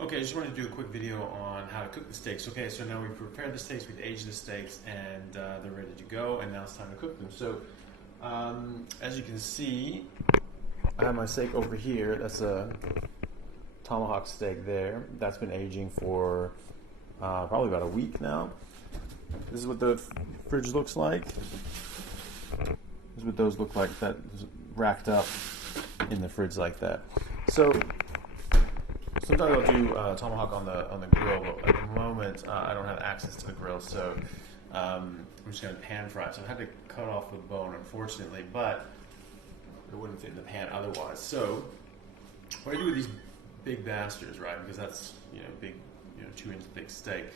Okay, I just wanted to do a quick video on how to cook the steaks. Okay, so now we've prepared the steaks, we've aged the steaks, and they're ready to go, and now it's time to cook them. So, as you can see, I have my steak over here. That's a tomahawk steak there. That's been aging for probably about a week now. This is what the fridge looks like. This is what those look like, that racked up in the fridge like that. So sometimes I'll do tomahawk on the grill, but at the moment I don't have access to the grill, so I'm just going to pan fry it. So I had to cut off the bone, unfortunately, but it wouldn't fit in the pan otherwise. So what I do with these big bastards, right? Because that's big, 2-inch thick steak,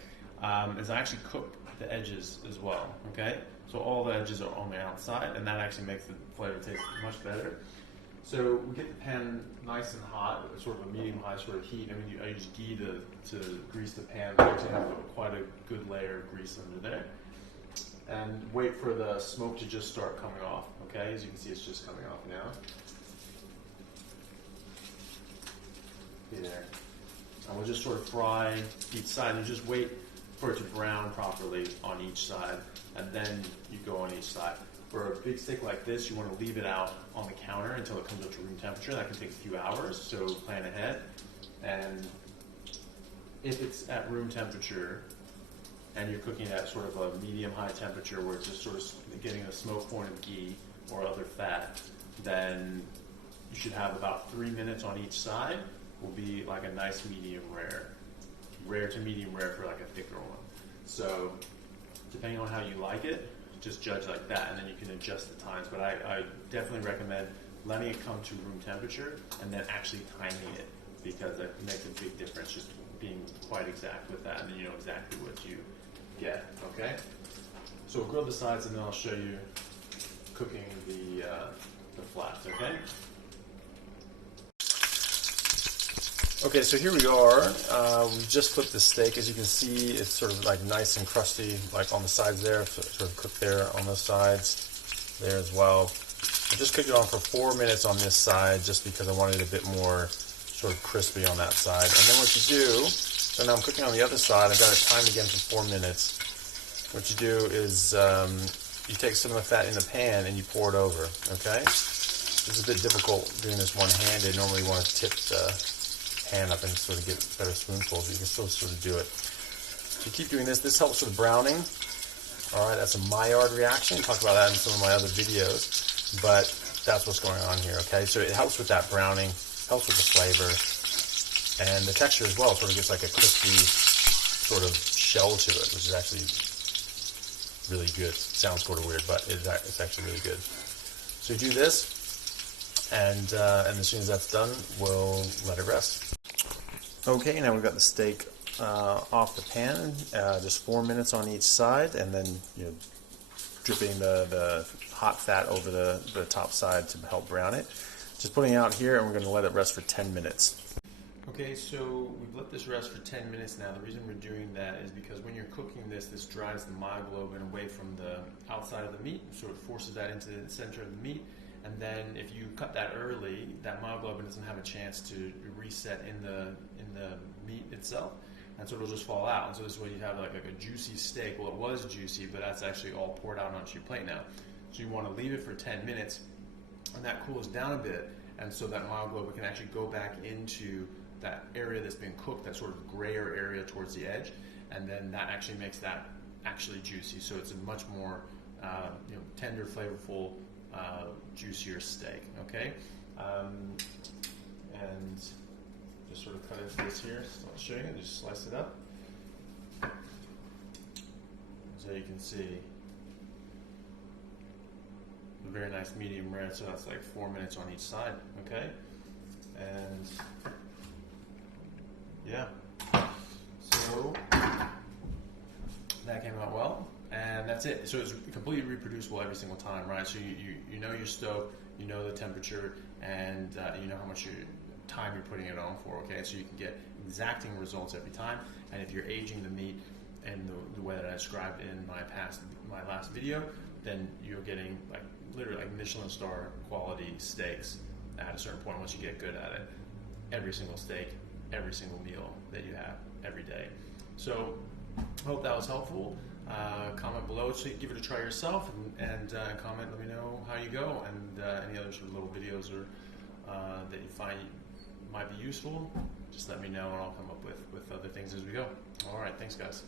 is I actually cook the edges as well. Okay, so all the edges are on the outside, and that actually makes the flavor taste much better. So we get the pan nice and hot, sort of a medium-high sort of heat. I mean, I use ghee to grease the pan. We actually have quite a good layer of grease under there. And wait for the smoke to just start coming off, okay? As you can see, it's just coming off now. See there. And we'll just sort of fry each side and just wait for it to brown properly on each side, and then you go on each side. For a big steak like this, you want to leave it out on the counter until it comes up to room temperature. That can take a few hours, so plan ahead. And if it's at room temperature and you're cooking at sort of a medium-high temperature where it's just sort of getting a smoke point of ghee or other fat, then you should have about 3 minutes on each side. Will be like a nice medium rare. Rare to medium rare for like a thicker one. So depending on how you like it, just judge like that, and then you can adjust the times. But I definitely recommend letting it come to room temperature and then actually timing it, because it makes a big difference, just being quite exact with that, and then you know exactly what you get, okay? So we'll grill the sides, and then I'll show you cooking the flats, okay? Okay, so here we are. We just flipped the steak. As you can see, it's sort of like nice and crusty, like on the sides there, sort of cooked there on those sides, there as well. I just cooked it on for 4 minutes on this side, just because I wanted it a bit more sort of crispy on that side. And then what you do, so now I'm cooking on the other side. I've got it timed again for 4 minutes. What you do is you take some of the fat in the pan and you pour it over, okay? This is a bit difficult doing this one-handed. Normally you want to tip the pan up and sort of get better spoonfuls, but you can still sort of do it. So you keep doing this. This helps with browning. All right, that's a Maillard reaction. I talked about that in some of my other videos, but that's what's going on here, okay? So it helps with that browning, helps with the flavor, and the texture as well. It sort of gets like a crispy sort of shell to it, which is actually really good. It sounds sort of weird, but it's actually really good. So you do this, and as soon as that's done, we'll let it rest. Okay, now we've got the steak off the pan, just 4 minutes on each side, and then dripping the hot fat over the top side to help brown it. Just putting it out here, and we're going to let it rest for 10 minutes. Okay, so we've let this rest for 10 minutes now. The reason we're doing that is because when you're cooking this drives the myoglobin away from the outside of the meat, sort of forces that into the center of the meat. And then if you cut that early, that myoglobin doesn't have a chance to reset in the meat itself, and so it'll just fall out. And so this is why you have like a juicy steak. Well, it was juicy, but that's actually all poured out onto your plate now. So you want to leave it for 10 minutes, and that cools down a bit, and so that myoglobin can actually go back into that area that's been cooked, that sort of grayer area towards the edge, and then that actually makes that actually juicy. So it's a much more tender, flavorful, juicier steak, okay? And just sort of cut into this here, so I'll show you, just slice it up. So you can see, a very nice medium rare, so that's like 4 minutes on each side, okay? And yeah, so that came out well. And that's it. So it's completely reproducible every single time, right? So you know your stove, you know the temperature, and you know how much time you're putting it on for, okay? So you can get exacting results every time. And if you're aging the meat in the way that I described in my last video, then you're getting like literally like Michelin star quality steaks at a certain point once you get good at it. Every single steak, every single meal that you have every day. So I hope that was helpful. Comment below, so you give it a try yourself, and comment, let me know how you go, and any other sort of little videos or that you find might be useful, just let me know, and I'll come up with other things as we go. All right, thanks guys.